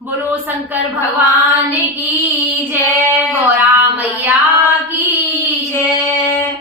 बोलो शंकर भगवान की जय, गौरा मैया की जय।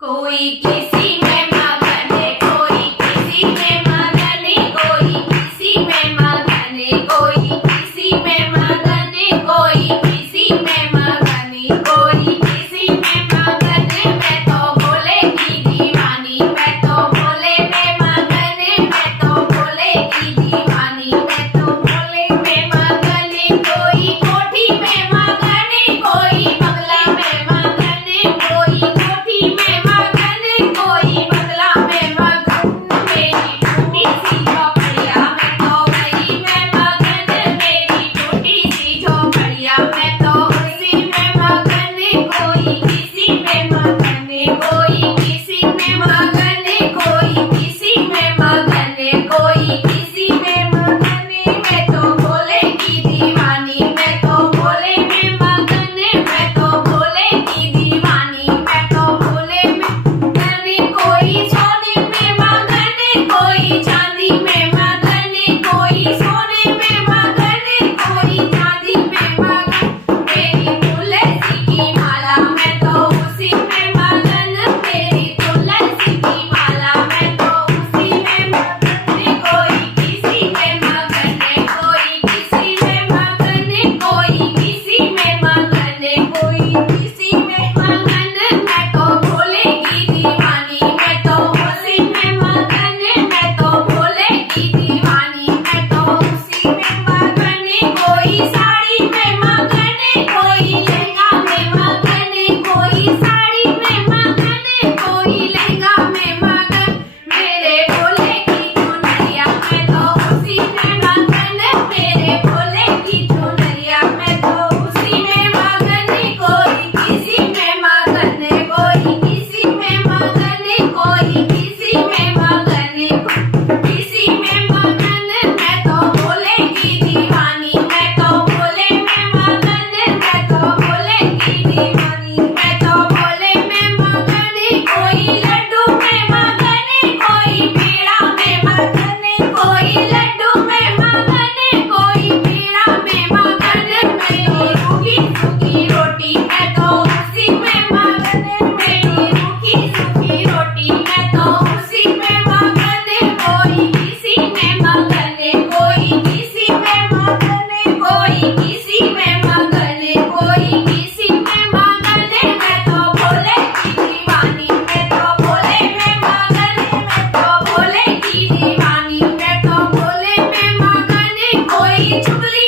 कोई किसी में मगन है, कोई किसी में मगन है, कोई किसी में मगन है, कोई किसी में मगन है, कोई किसी में मगन है, कोई किसी में मगन है। मैं तो भोले की दीवानी, मैं तो भोले में मगन है, मैं तो भोले की दीवानी, मैं तो भोले में मगन है। कोई कोठी में मगन है, कोई बंगला में मगन है, कोई कोठी में मगन है, कोई बंगला में मगन। मेरी टूटी सी झोपड़िया मैं तो वही में मगन, मेरी टूटी सी झोपड़िया मैं तो उसी में मगन। कोई किसी में मगन, कोई किसी में मगन, कोई किसी में मगन, कोई किसी में मगन। मैं तो भोले की दीवानी, मैं तो भोले में मगन, मैं तो भोले की दीवानी, मैं तो भोले में मगन। कोई सोने में मगन, कोई चांदी में मगन, कोई सोने में मगन, कोई चांदी में मगन। मेरी तुलसी की माला मैं तो उसी में मगन, मेरी तुलसी की माला मैं तो उसी में मगन। कोई किसी में मगन, कोई किसी में मगन, कोई किसी में मगन, कोई किसी में मगन। मैं तो भोले की दीवानी, मैं तो उसी में मगन, मैं तो भोले की दीवानी, मैं तो उसी में मगन। कोई साड़ी में मगन, कोई लहंगा में मगन, कोई साड़ी में मगन, कोई लहंगा में मगन। मेरे भोले की चुनरिया मैं तो उसी में मगन, मेरे भोले की चुनरिया मैं तो उसी में मगन। कोई किसी में मगन, कोई किसी में मगन, कोई किसी में मगन, किसी में मगन। मैं तो भोले की दीवानी, मैं तो भोले में मगन, मैं तो भोले की दीवानी, मैं तो भोले में मगन। कोई लड्डू में मगन, कोई पेड़ा में मगन, कोई लड्डू में मगन, कोई पेड़ा में मगन। मेरी रूखी सूखी रोटी मैं तो उसी में मगन, मेरी रूखी सूखी रोटी मैं तो उसी में मगन। कोई किसी में मगन, कोई किसी में मगन, कोई किसी में मगन, कोई किसी में मगन। मैं तो भोले की दीवानी, मैं तो भोले में मगन, मैं तो भोले की दीवानी, मैं तो भोले में मगन। कोई चुगली